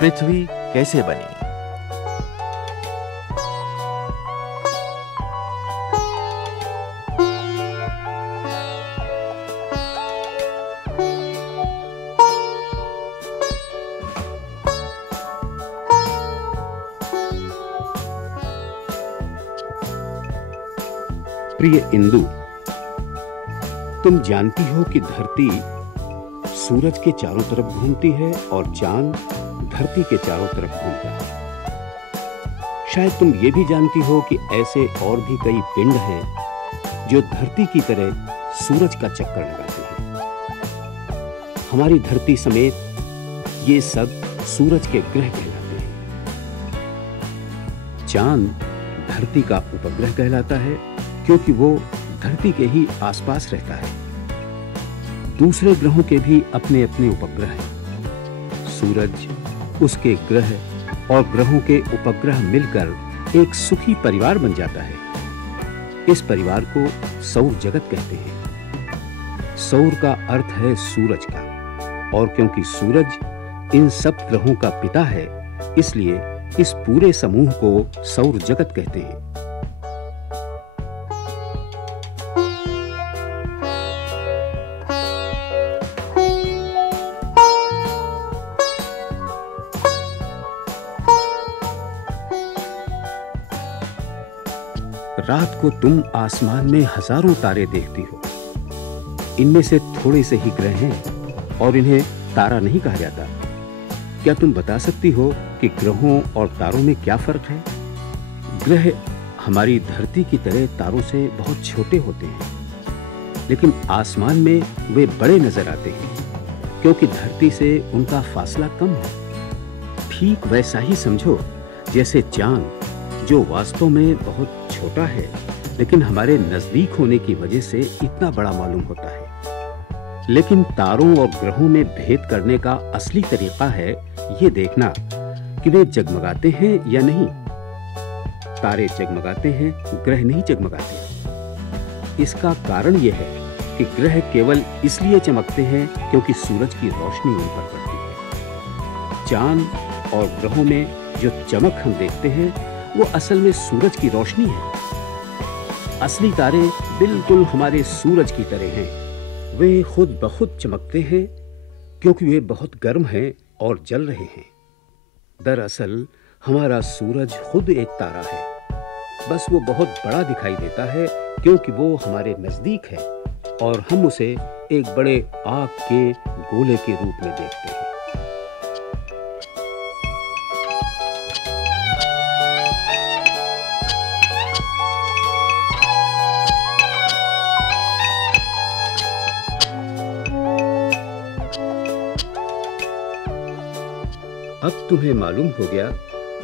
पृथ्वी कैसे बनी? प्रिय इंदु, तुम जानती हो कि धरती सूरज के चारों तरफ घूमती है और चांद धरती के चारों तरफ घूमता है। शायद तुम ये भी जानती हो कि ऐसे और भी कई पिंड हैं जो धरती की तरह सूरज का चक्कर लगाते हैं। हमारी धरती समेत ये सब सूरज के ग्रह कहलाते हैं। चांद धरती का उपग्रह कहलाता है क्योंकि वो धरती के ही आसपास रहता है। दूसरे ग्रहों के भी अपने अपने उपग्रह हैं। सूरज, उसके ग्रह और ग्रहों के उपग्रह मिलकर एक सुखी परिवार बन जाता है। इस परिवार को सौर जगत कहते हैं। सौर का अर्थ है सूरज का, और क्योंकि सूरज इन सब ग्रहों का पिता है, इसलिए इस पूरे समूह को सौर जगत कहते हैं। रात को तुम आसमान में हजारों तारे देखती हो। इनमें से थोड़े से ही ग्रह हैं और इन्हें तारा नहीं कहा जाता। क्या तुम बता सकती हो कि ग्रहों और तारों में क्या फर्क है? ग्रह हमारी धरती की तरह तारों से बहुत छोटे होते हैं, लेकिन आसमान में वे बड़े नजर आते हैं क्योंकि धरती से उनका फासला कम है। ठीक वैसा ही समझो जैसे चांद, जो वास्तव में बहुत छोटा है लेकिन हमारे नजदीक होने की वजह से इतना बड़ा मालूम होता है। लेकिन तारों और ग्रहों में भेद करने का असली तरीका है ये देखना कि वे जगमगाते हैं या नहीं। तारे जगमगाते हैं, ग्रह नहीं जगमगाते। इसका कारण यह है कि ग्रह केवल इसलिए चमकते हैं क्योंकि सूरज की रोशनी उन पर पड़ती है। चांद और ग्रहों में जो चमक हम देखते हैं वो असल में सूरज की रोशनी है। असली तारे बिल्कुल हमारे सूरज की तरह हैं। वे खुद ब खुद चमकते हैं क्योंकि वे बहुत गर्म हैं और जल रहे हैं। दरअसल हमारा सूरज खुद एक तारा है, बस वो बहुत बड़ा दिखाई देता है क्योंकि वो हमारे नजदीक है और हम उसे एक बड़े आग के गोले के रूप में देखते हैं। अब तुम्हें मालूम हो गया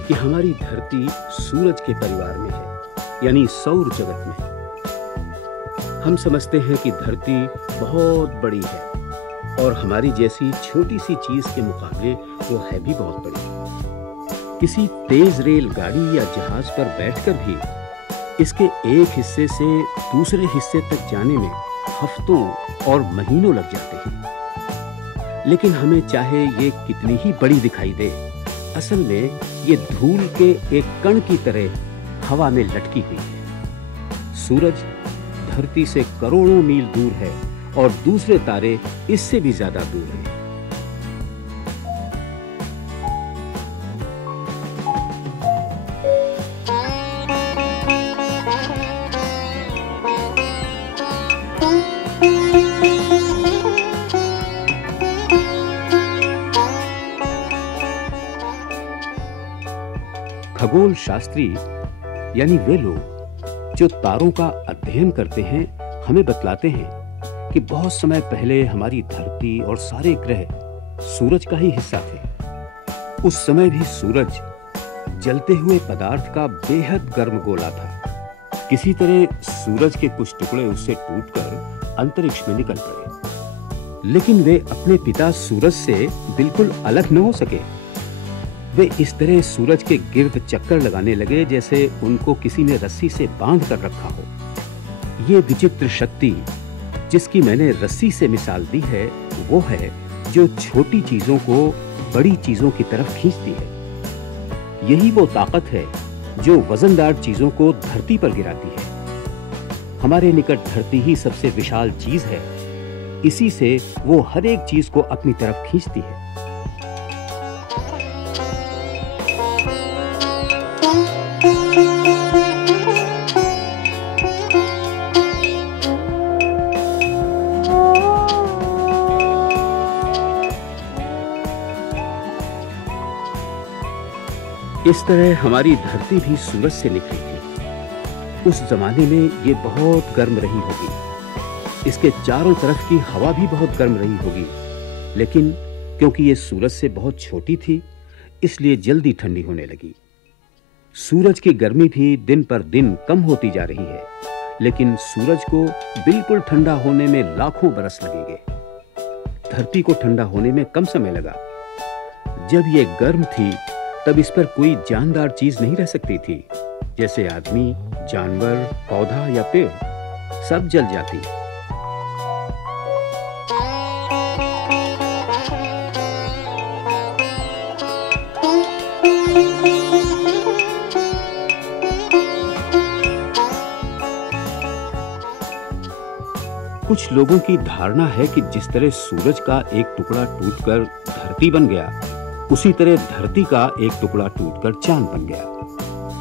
कि हमारी धरती सूरज के परिवार में है, यानी सौर जगत में है। हम समझते हैं कि धरती बहुत बड़ी है और हमारी जैसी छोटी सी चीज के मुकाबले वो है भी बहुत बड़ी। किसी तेज रेल गाड़ी या जहाज पर बैठकर भी इसके एक हिस्से से दूसरे हिस्से तक जाने में हफ्तों और महीनों लग जाते हैं। लेकिन हमें चाहे ये कितनी ही बड़ी दिखाई दे, असल में ये धूल के एक कण की तरह हवा में लटकी हुई है। सूरज धरती से करोड़ों मील दूर है और दूसरे तारे इससे भी ज्यादा दूर हैं। खगोल शास्त्री यानी वे लोग जो तारों का अध्ययन करते हैं हमें बतलाते हैं कि बहुत समय पहले हमारी धरती और सारे ग्रह सूरज का ही हिस्सा थे। उस समय भी सूरज जलते हुए पदार्थ का बेहद गर्म गोला था। किसी तरह सूरज के कुछ टुकड़े उससे टूटकर अंतरिक्ष में निकल पड़े, लेकिन वे अपने पिता सूरज से बिल्कुल अलग न हो सके। वे इस तरह सूरज के गिर्द चक्कर लगाने लगे जैसे उनको किसी ने रस्सी से बांध कर रखा हो। ये विचित्र शक्ति जिसकी मैंने रस्सी से मिसाल दी है, वो है जो छोटी चीजों को बड़ी चीजों की तरफ खींचती है। यही वो ताकत है जो वजनदार चीजों को धरती पर गिराती है। हमारे निकट धरती ही सबसे विशाल चीज है, इसी से वो हर एक चीज को अपनी तरफ खींचती है। इस तरह हमारी धरती भी सूरज से निकली थी। उस जमाने में ये बहुत गर्म रही होगी। इसके चारों तरफ की हवा भी बहुत गर्म रही होगी, लेकिन क्योंकि ये सूरज से बहुत छोटी थी, इसलिए जल्दी ठंडी होने लगी। सूरज की गर्मी भी दिन पर दिन कम होती जा रही है, लेकिन सूरज को बिल्कुल ठंडा होने में लाखों बरस लगेंगे। धरती को ठंडा होने में कम समय लगा। जब ये गर्म थी, तब इस पर कोई जानदार चीज नहीं रह सकती थी, जैसे आदमी, जानवर, पौधा या पेड़, सब जल जाती। कुछ लोगों की धारणा है कि जिस तरह सूरज का एक टुकड़ा टूटकर धरती बन गया, उसी तरह धरती का एक टुकड़ा टूटकर चांद बन गया।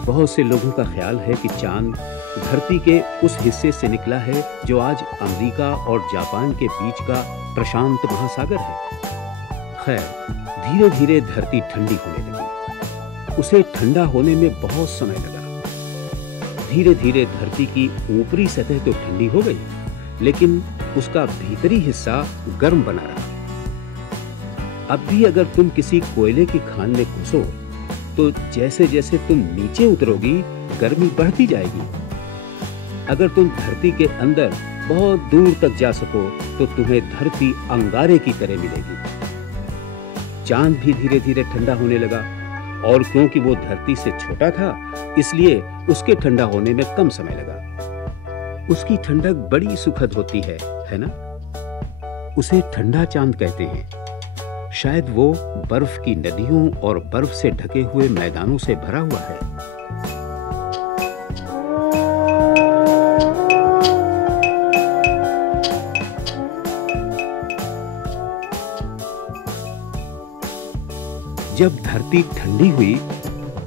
बहुत से लोगों का ख्याल है कि चांद धरती के उस हिस्से से निकला है जो आज अमेरिका और जापान के बीच का प्रशांत महासागर है। खैर, धीरे धीरे धरती ठंडी होने लगी। उसे ठंडा होने में बहुत समय लगा। धीरे धीरे धरती की ऊपरी सतह तो ठंडी हो गई, लेकिन उसका भीतरी हिस्सा गर्म बना रहा। अब भी अगर तुम किसी कोयले की खान में घुसो, तो जैसे जैसे तुम नीचे उतरोगी, गर्मी बढ़ती जाएगी। अगर तुम धरती के अंदर बहुत दूर तक जा सको, तो तुम्हें धरती अंगारे की तरह मिलेगी। चांद भी धीरे धीरे ठंडा होने लगा, और क्योंकि वो धरती से छोटा था, इसलिए उसके ठंडा होने में कम समय लगा। उसकी ठंडक बड़ी सुखद होती है ना? उसे ठंडा चांद कहते हैं। शायद वो बर्फ की नदियों और बर्फ से ढके हुए मैदानों से भरा हुआ है। जब धरती ठंडी हुई,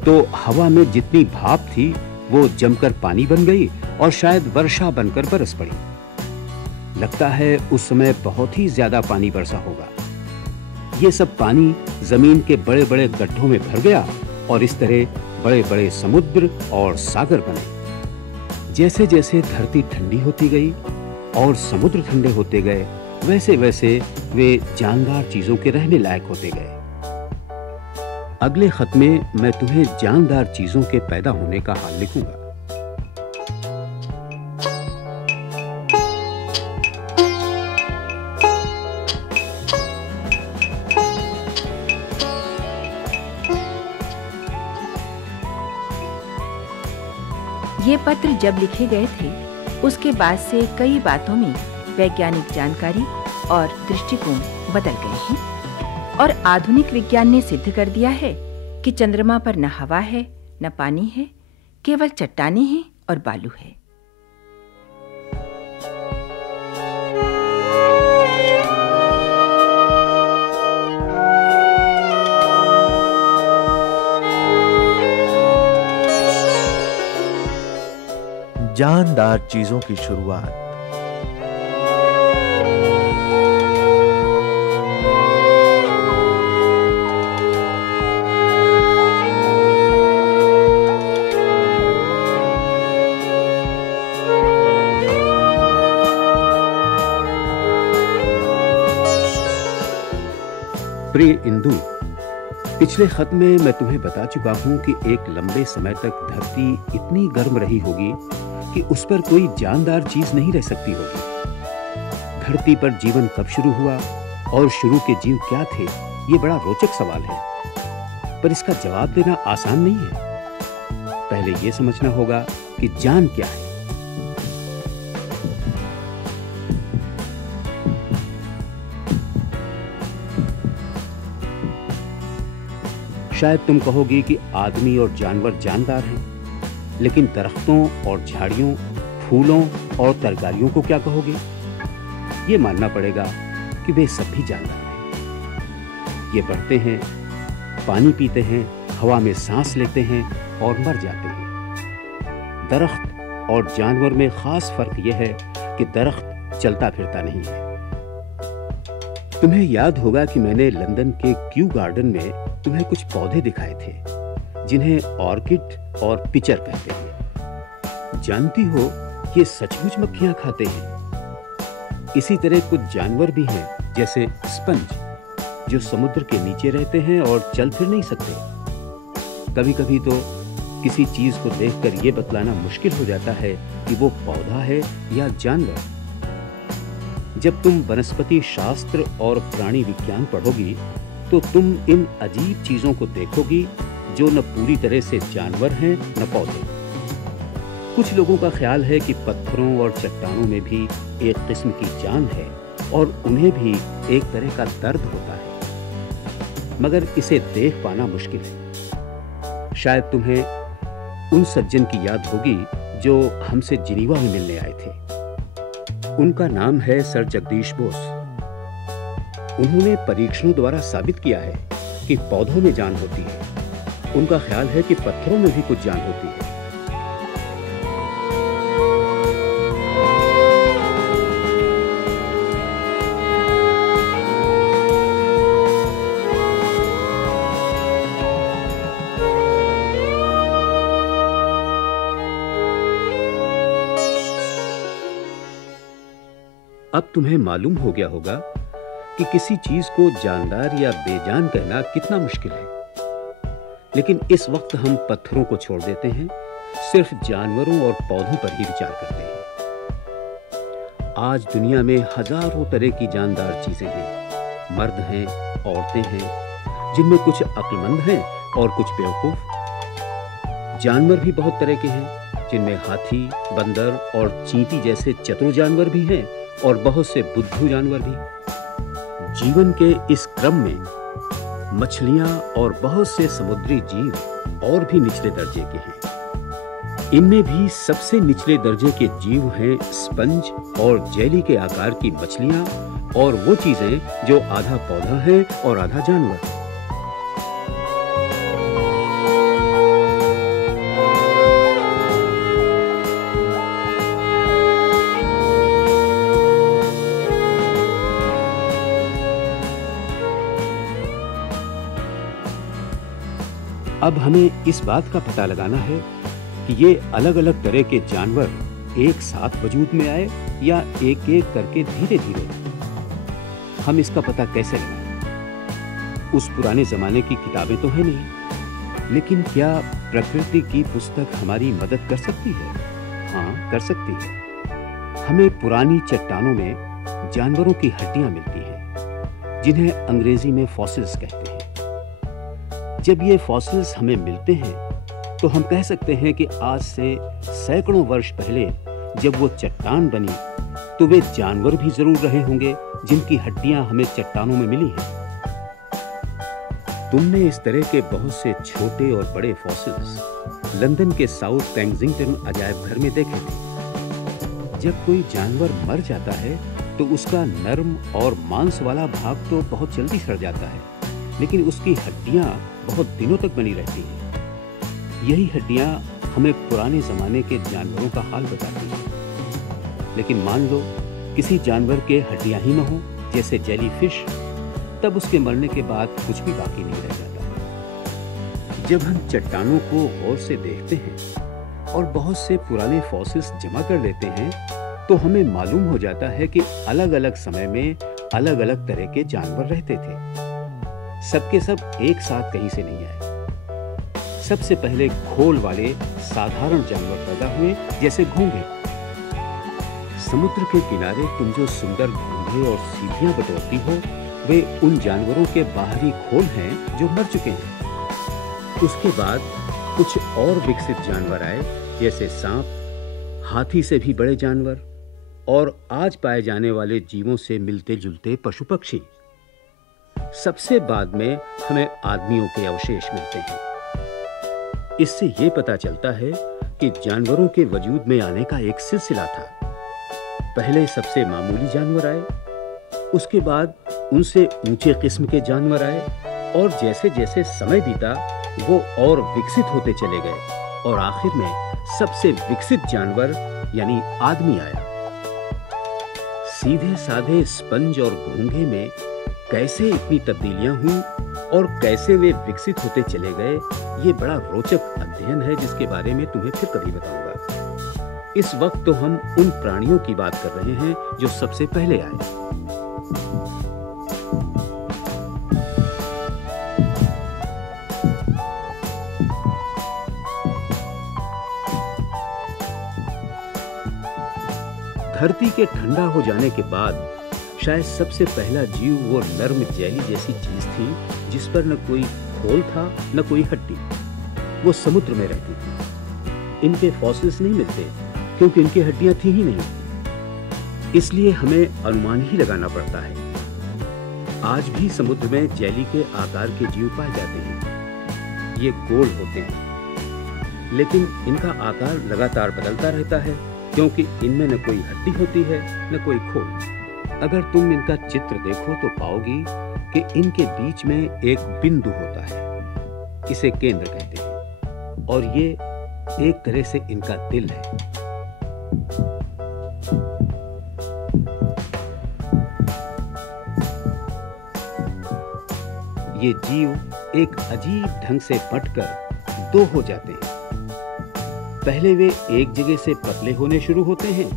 तो हवा में जितनी भाप थी, वो जमकर पानी बन गई और शायद वर्षा बनकर बरस पड़ी। लगता है उस समय बहुत ही ज्यादा पानी बरसा होगा। ये सब पानी जमीन के बड़े बड़े गड्ढों में भर गया, और इस तरह बड़े बड़े समुद्र और सागर बने। जैसे जैसे धरती ठंडी होती गई और समुद्र ठंडे होते गए, वैसे वैसे वे जानदार चीजों के रहने लायक होते गए। अगले खत में मैं तुम्हें जानदार चीजों के पैदा होने का हाल लिखूंगा। ये पत्र जब लिखे गए थे, उसके बाद से कई बातों में वैज्ञानिक जानकारी और दृष्टिकोण बदल गए हैं, और आधुनिक विज्ञान ने सिद्ध कर दिया है कि चंद्रमा पर न हवा है, न पानी है, केवल चट्टानें हैं और बालू है। जानदार चीजों की शुरुआत। प्रिय इंदु, पिछले खत में मैं तुम्हें बता चुका हूं कि एक लंबे समय तक धरती इतनी गर्म रही होगी कि उस पर कोई जानदार चीज नहीं रह सकती होगी। धरती पर जीवन कब शुरू हुआ और शुरू के जीव क्या थे, ये बड़ा रोचक सवाल है, पर इसका जवाब देना आसान नहीं है। पहले ये समझना होगा कि जान क्या है। शायद तुम कहोगी कि आदमी और जानवर जानदार हैं, लेकिन दरख्तों और झाड़ियों, फूलों और तरकारियों को क्या कहोगे? ये मानना पड़ेगा कि वे सब भी जानदार हैं। ये बढ़ते हैं, पानी पीते हैं, हवा में सांस लेते हैं और मर जाते हैं। दरख्त और जानवर में खास फर्क यह है कि दरख्त चलता फिरता नहीं है। तुम्हें याद होगा कि मैंने लंदन के क्यू गार्डन में तुम्हें कुछ पौधे दिखाए थे जिन्हें ऑर्किड और पिचर कहते हैं। जानती हो, ये सचमुच मक्खियां खाते हैं। इसी तरह कुछ जानवर भी हैं, जैसे स्पंज, जो समुद्र के नीचे रहते हैं और चल फिर नहीं सकते। कभी कभी तो किसी चीज को देखकर यह बतलाना मुश्किल हो जाता है कि वो पौधा है या जानवर। जब तुम वनस्पति शास्त्र और प्राणी विज्ञान पढ़ोगी तो तुम इन अजीब चीजों को देखोगी जो न पूरी तरह से जानवर हैं न पौधे। कुछ लोगों का ख्याल है कि पत्थरों और चट्टानों में भी एक किस्म की जान है और उन्हें भी एक तरह का दर्द होता है, मगर इसे देख पाना मुश्किल है। शायद तुम्हें उन सज्जन की याद होगी जो हमसे जिनीवा में मिलने आए थे। उनका नाम है सर जगदीश बोस। उन्होंने परीक्षणों द्वारा साबित किया है कि पौधों में जान होती है। उनका ख्याल है कि पत्थरों में भी कुछ जान होती है। अब तुम्हें मालूम हो गया होगा कि किसी चीज को जानदार या बेजान कहना कितना मुश्किल है। लेकिन इस वक्त हम पत्थरों को छोड़ देते हैं, सिर्फ जानवरों और पौधों पर ही विचार करते हैं। आज दुनिया में हजारों तरह की जानदार चीजें हैं। मर्द हैं, औरतें हैं, जिनमें कुछ अक्लमंद हैं और कुछ बेवकूफ। जानवर भी बहुत तरह के हैं, जिनमें हाथी, बंदर और चींटी जैसे चतुर जानवर भी हैं और बहुत से बुद्धू जानवर भी। जीवन के इस क्रम में मछलियां और बहुत से समुद्री जीव और भी निचले दर्जे के हैं। इनमें भी सबसे निचले दर्जे के जीव हैं स्पंज और जेली के आकार की मछलियां और वो चीजें जो आधा पौधा है और आधा जानवर। अब हमें इस बात का पता लगाना है कि ये अलग अलग तरह के जानवर एक साथ वजूद में आए या एक एक करके धीरे धीरे। हम इसका पता कैसे लगाएं? उस पुराने जमाने की किताबें तो है नहीं, लेकिन क्या प्रकृति की पुस्तक हमारी मदद कर सकती है? हाँ, कर सकती है। हमें पुरानी चट्टानों में जानवरों की हड्डियां मिलती हैं, जिन्हें अंग्रेजी में फॉसिल्स कहते हैं। जब ये फॉसिल्स हमें मिलते हैं तो हम कह सकते हैं कि आज से सैकड़ों वर्ष पहले जब वो चट्टान बनी तो वे जानवर भी जरूर रहे होंगे जिनकी हड्डियां हमें चट्टानों में मिली हैं। तुमने इस तरह के बहुत से छोटे और बड़े फॉसिल्स लंदन के साउथ केंसिंगटन अजायब घर में देखे थे। जब कोई जानवर मर जाता है तो उसका नर्म और मांस वाला भाग तो बहुत जल्दी सड़ जाता है, लेकिन उसकी हड्डियां बहुत दिनों तक बनी रहती हैं। यही हड्डियां हमें पुराने जमाने के जानवरों का हाल बताती हैं। लेकिन मान लो किसी जानवर के हड्डियां ही न हो, जैसे जेलीफिश, तब उसके मरने के बाद कुछ भी बाकी नहीं रह जाता। जब हम चट्टानों को गौर से देखते हैं और बहुत से पुराने फॉसिल्स जमा कर लेते हैं तो हमें मालूम हो जाता है कि अलग अलग समय में अलग अलग तरह के जानवर रहते थे। सबके सब एक साथ कहीं से नहीं आए। सबसे पहले खोल वाले साधारण जानवर पैदा हुए, जैसे घोंघे। समुद्र के किनारे तुम जो सुंदर घोंघे और सीढ़ियां बटोरती हो, वे उन जानवरों के बाहरी खोल हैं जो मर चुके हैं। उसके बाद कुछ और विकसित जानवर आए, जैसे सांप, हाथी से भी बड़े जानवर और आज पाए जाने वाले जीवों से मिलते जुलते पशु पक्षी। सबसे बाद में हमें आदमियों के अवशेष मिलते हैं। इससे यह पता चलता है कि जानवरों के वजूद में आने का एक सिलसिला था। पहले सबसे मामूली जानवर आए, उसके बाद उनसे ऊंचे किस्म के जानवर आए, और जैसे जैसे समय बीता वो और विकसित होते चले गए, और आखिर में सबसे विकसित जानवर यानी आदमी आया। सीधे साधे स्पंज और घोंघे में कैसे इतनी तब्दीलियां हुई और कैसे वे विकसित होते चले गए, ये बड़ा रोचक अध्ययन है जिसके बारे में तुम्हें फिर कभी बताऊंगा। इस वक्त तो हम उन प्राणियों की बात कर रहे हैं जो सबसे पहले आए। धरती के ठंडा हो जाने के बाद शायद सबसे पहला जीव वो नर्म जेली जैसी चीज थी जिस पर न कोई खोल था न कोई हड्डी। वो समुद्र में रहती थी। इनके फॉसिल्स नहीं मिलते क्योंकि इनकी हड्डियां थी ही नहीं, इसलिए हमें अनुमान ही लगाना पड़ता है। आज भी समुद्र में जेली के आकार के जीव पाए जाते हैं। ये गोल होते हैं, लेकिन इनका आकार लगातार बदलता रहता है क्योंकि इनमें न कोई हड्डी होती है न कोई खोल। अगर तुम इनका चित्र देखो तो पाओगी कि इनके बीच में एक बिंदु होता है, इसे केंद्र कहते हैं, और ये एक तरह से इनका दिल है। ये जीव एक अजीब ढंग से बंटकर दो हो जाते हैं। पहले वे एक जगह से पतले होने शुरू होते हैं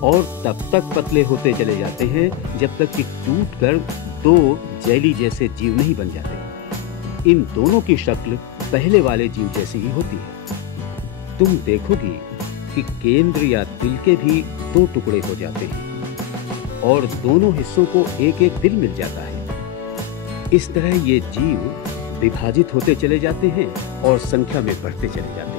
और तब तक पतले होते चले जाते हैं जब तक कि टूटकर दो जेली जैसे जीव नहीं बन जाते। इन दोनों की शक्ल पहले वाले जीव जैसी ही होती है। तुम देखोगी कि केंद्र या दिल के भी दो टुकड़े हो जाते हैं और दोनों हिस्सों को एक एक दिल मिल जाता है। इस तरह ये जीव विभाजित होते चले जाते हैं और संख्या में बढ़ते चले जाते हैं।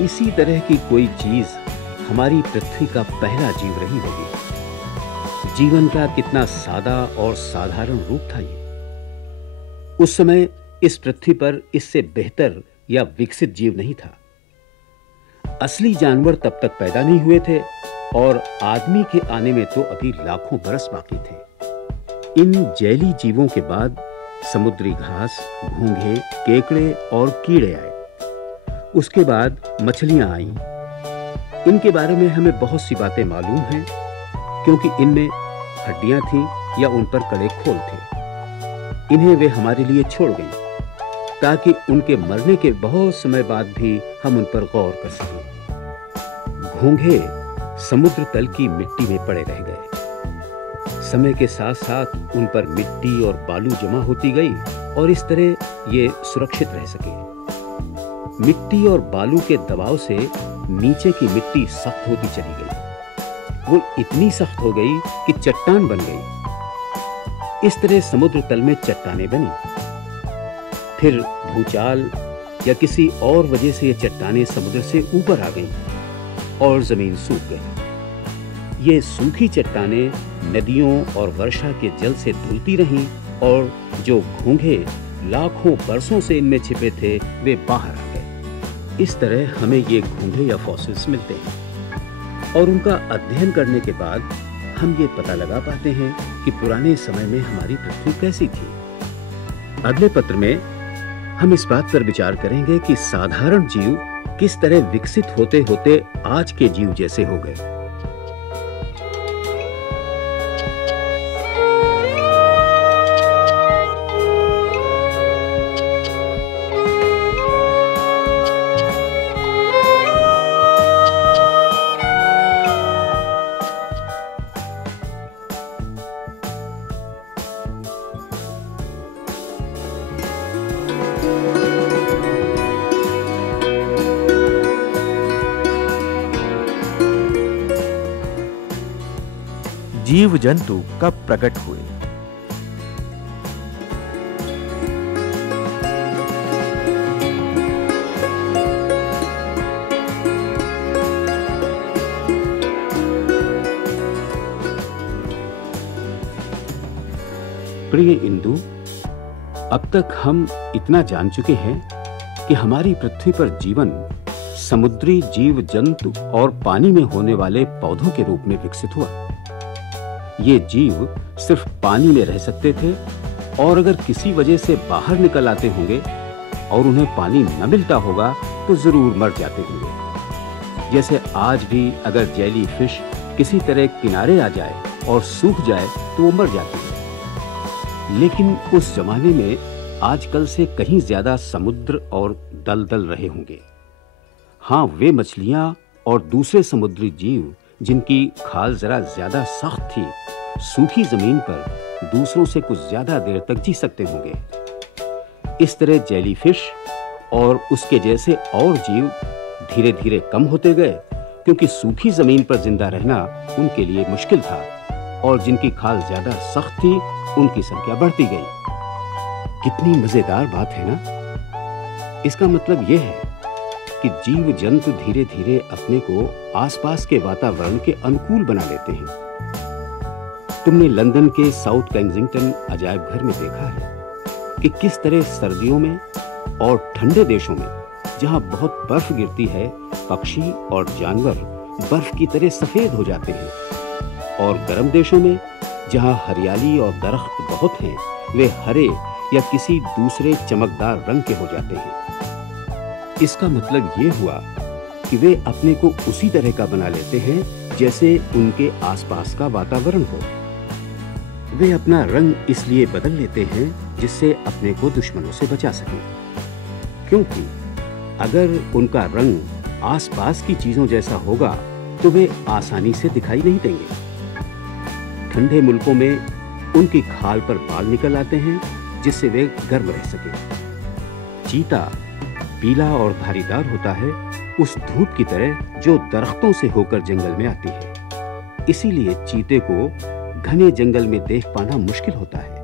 इसी तरह की कोई चीज हमारी पृथ्वी का पहला जीव रही होगी। जीवन का कितना सादा और साधारण रूप था ये। उस समय इस पृथ्वी पर इससे बेहतर या विकसित जीव नहीं था। असली जानवर तब तक पैदा नहीं हुए थे और आदमी के आने में तो अभी लाखों बरस बाकी थे। इन जेली जीवों के बाद समुद्री घास, घोंघे, केकड़े और कीड़े आए। उसके बाद मछलियां आईं। इनके बारे में हमें बहुत सी बातें मालूम हैं क्योंकि इनमें हड्डियां थीं या उन पर कड़े खोल थे। इन्हें वे हमारे लिए छोड़ गईं ताकि उनके मरने के बहुत समय बाद भी हम उन पर गौर कर सकें। घोंघे समुद्र तल की मिट्टी में पड़े रह गए। समय के साथ साथ उन पर मिट्टी और बालू जमा होती गई और इस तरह ये सुरक्षित रह सके। मिट्टी और बालू के दबाव से नीचे की मिट्टी सख्त होती चली गई। वो इतनी सख्त हो गई कि चट्टान बन गई। इस तरह समुद्र तल में चट्टानें बनी। फिर भूचाल या किसी और वजह से ये चट्टानें समुद्र से ऊपर आ गईं और जमीन सूख गई। ये सूखी चट्टानें नदियों और वर्षा के जल से धुलती रहीं और जो घोंघे लाखों बरसों से इनमें छिपे थे वे बाहर आ गए। इस तरह हमें ये घोंघे या फॉसिल्स मिलते हैं और उनका अध्ययन करने के बाद हम ये पता लगा पाते हैं कि पुराने समय में हमारी पृथ्वी कैसी थी। अगले पत्र में हम इस बात पर विचार करेंगे कि साधारण जीव किस तरह विकसित होते होते आज के जीव जैसे हो गए। जीव जंतु कब प्रकट हुए। प्रिय इंदु, अब तक हम इतना जान चुके हैं कि हमारी पृथ्वी पर जीवन समुद्री जीव जंतु और पानी में होने वाले पौधों के रूप में विकसित हुआ। ये जीव सिर्फ पानी में रह सकते थे और अगर किसी वजह से बाहर निकल आते होंगे और उन्हें पानी न मिलता होगा तो जरूर मर जाते होंगे। जैसे आज भी अगर जेली फिश किसी तरह किनारे आ जाए और सूख जाए तो वो मर जाती है। लेकिन उस जमाने में आजकल से कहीं ज्यादा समुद्र और दलदल रहे होंगे। हाँ, वे मछलियां और दूसरे समुद्री जीव जिनकी खाल जरा ज्यादा सख्त थी, सूखी जमीन पर दूसरों से कुछ ज्यादा देर तक जी सकते होंगे। इस तरह जेलीफिश और उसके जैसे और जीव धीरे धीरे कम होते गए, क्योंकि सूखी जमीन पर जिंदा रहना उनके लिए मुश्किल था और जिनकी खाल ज्यादा सख्त थी उनकी संख्या बढ़ती गई। कितनी मजेदार बात है ना। इसका मतलब यह है कि जीव जंतु धीरे धीरे अपने को आसपास के वातावरण के अनुकूल बना लेते हैं। तुमने लंदन के साउथ केंसिंगटन अजायब घर में देखा है कि किस तरह सर्दियों में और ठंडे देशों में, जहां बहुत बर्फ गिरती है, पक्षी और जानवर बर्फ की तरह सफेद हो जाते हैं, और गर्म देशों में जहां हरियाली और दरख्त बहुत हैं, वे हरे या किसी दूसरे चमकदार रंग के हो जाते हैं। इसका मतलब ये हुआ कि वे अपने को उसी तरह का बना लेते हैं जैसे उनके आसपास का वातावरण हो। वे अपना रंग इसलिए बदल लेते हैं जिससे अपने को दुश्मनों से बचा सकें, क्योंकि अगर उनका रंग आसपास की चीजों जैसा होगा तो वे आसानी से दिखाई नहीं देंगे। ठंडे मुल्कों में उनकी खाल पर बाल निकल आते हैं जिससे वे गर्म रह सकें। चीता पीला और धारीदार होता है, उस धूप की तरह जो दरख्तों से होकर जंगल में आती है। इसीलिए चीते को घने जंगल में देख पाना मुश्किल होता है।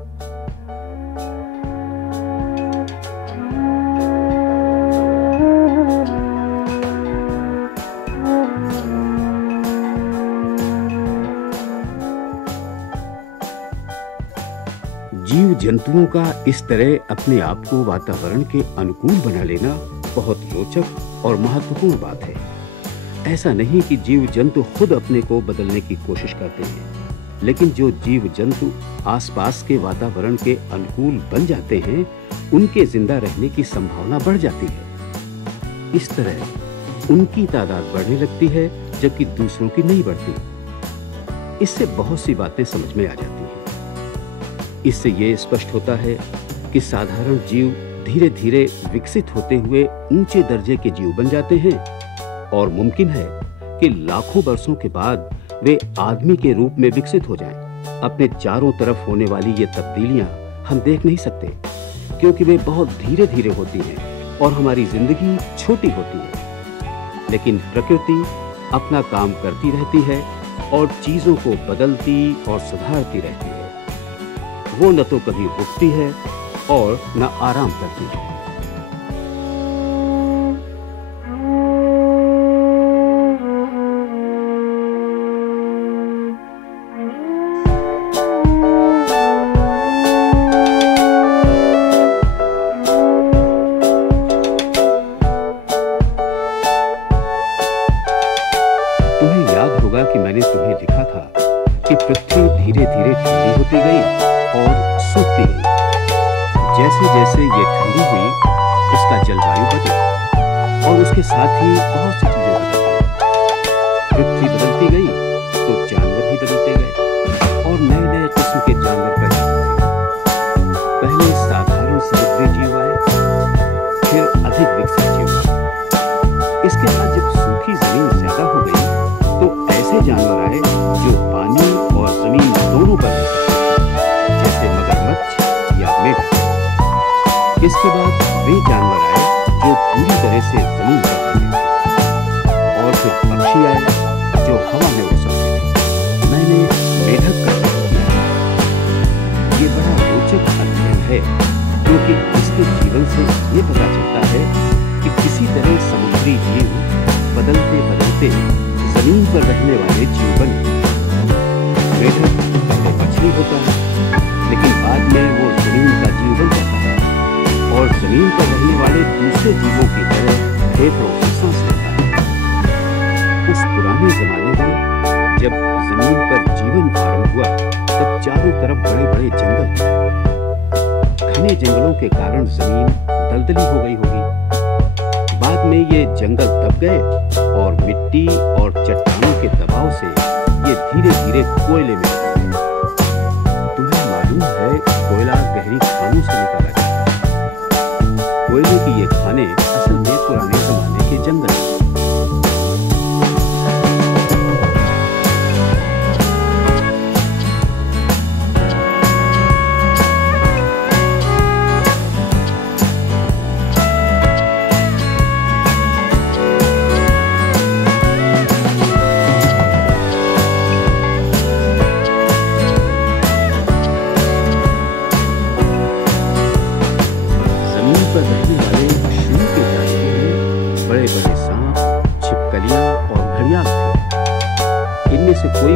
जीव जंतुओं का इस तरह अपने आप को वातावरण के अनुकूल बना लेना बहुत रोचक और महत्वपूर्ण बात है। ऐसा नहीं कि जीव जंतु खुद अपने को बदलने की कोशिश करते हैं, लेकिन जो जीव जंतु आसपास के वातावरण के अनुकूल बन जाते हैं, उनके जिंदा रहने की संभावना बढ़ जाती है। इस तरह उनकी तादाद बढ़ने लगती है जबकि दूसरों की नहीं बढ़ती। इससे बहुत सी बातें समझ में आ जाती हैं। इससे यह स्पष्ट होता है कि साधारण जीव धीरे धीरे विकसित होते हुए ऊंचे दर्जे के जीव बन जाते हैं, और मुमकिन है कि लाखों वर्षों के बाद वे आदमी के रूप में विकसित हो जाएं। अपने चारों तरफ होने वाली ये तब्दीलियां हम देख नहीं सकते, क्योंकि वे बहुत धीरे धीरे होती हैं और हमारी जिंदगी छोटी होती है। लेकिन प्रकृति अपना काम करती रहती है और चीजों को बदलती और सुधारती रहती है। वो न तो कभी रुकती है और न आराम करती है। तुम्हें याद होगा कि मैंने तुम्हें लिखा था कि पृथ्वी धीरे धीरे ठंडी होती गई और सूखती गई। जैसे जैसे ये ठंडी हुई, इसका जलवायु बदला और उसके साथ ही बहुत सी चीजें बदल गई। पृथ्वी बदलती गई तो जानवर भी बदलते गए और नए नए किस्म के जानवर पैदा हुए। पहले साधारण समुद्री जीव आए, फिर अधिक विकसित जीव आए। इसके बाद जब सूखी जमीन ज्यादा हो गई तो ऐसे जानवर आए जो पानी और जमीन दोनों पर रह सकते, जैसे मगरमच्छ या मेढक। इसके बाद वे जानवर आए जो पूरी तरह से जमीन पर रहते थे, और फिर पक्षी आए जो हवा में उड़ सकते थे। मैंने मेढक है, क्योंकि इसके जीवन से ये पता चलता है कि किसी तरह समुद्री जीव बदलते बदलते जमीन पर रहने वाले जीव बने। मेढक पहले मछली होता है, लेकिन बाद में वो जमीन का जीव बन जाता है और जमीन पर रहने वाले दूसरे जीवों की तरह फेफड़ों से सांस लेता है। उस पुराने जमाने में जब जमीन पर जीवन आरंभ हुआ, तब चारों तरफ बड़े बड़े जंगल थे। घने जंगलों के कारण जमीन दलदली हो गई होगी। बाद में ये जंगल दब गए और मिट्टी और चट्टानों के दबाव से ये धीरे धीरे कोयले में बदल गए। तुम्हें मालूम है, कोयला गहरी खानों से निकाला जाता है। कोयले की ये खाने असल में पुराने जमाने के जंगल हैं।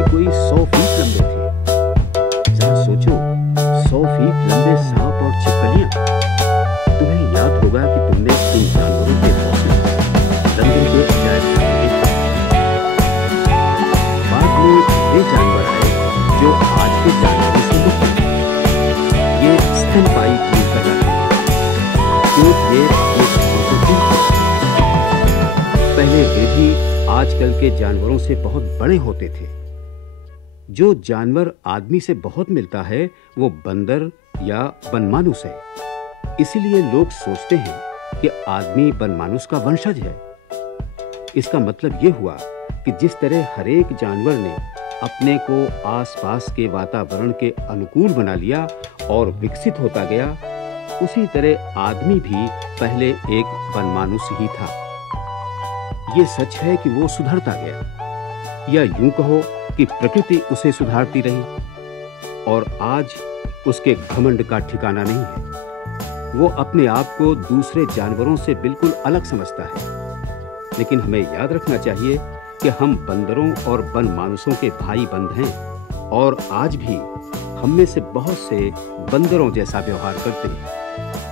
कोई 100 फीट लंबे थे। जरा सोचो, 100 फीट लंबे सांप और छिपकलियां। तुम्हें याद होगा कि तुमने इन जानवरों के घोंसले जंगल के अजायब खाने देखे। बाद में वे जानवर आए जो आज के जानवरों से मुक्त हैं। ये स्तनपायी जीव कहलाते हैं, क्योंकि ये अपने बच्चों को दूध देते हैं। पहले वे भी आजकल के जानवरों से बहुत बड़े होते थे। जो जानवर आदमी से बहुत मिलता है वो बंदर या बनमानुस है। इसीलिए लोग सोचते हैं कि आदमी बनमानुस का वंशज है। इसका मतलब ये हुआ कि जिस तरह हरेक जानवर ने अपने को आसपास के वातावरण के अनुकूल बना लिया और विकसित होता गया, उसी तरह आदमी भी पहले एक बनमानुस ही था। ये सच है कि वो सुधरता गया, या यूं कहो कि प्रकृति उसे सुधारती रही, और आज उसके घमंड का ठिकाना नहीं है। वो अपने आप को दूसरे जानवरों से बिल्कुल अलग समझता है। लेकिन हमें याद रखना चाहिए कि हम बंदरों और बनमानुसों के भाई बंद हैं, और आज भी हम में से बहुत से बंदरों जैसा व्यवहार करते हैं।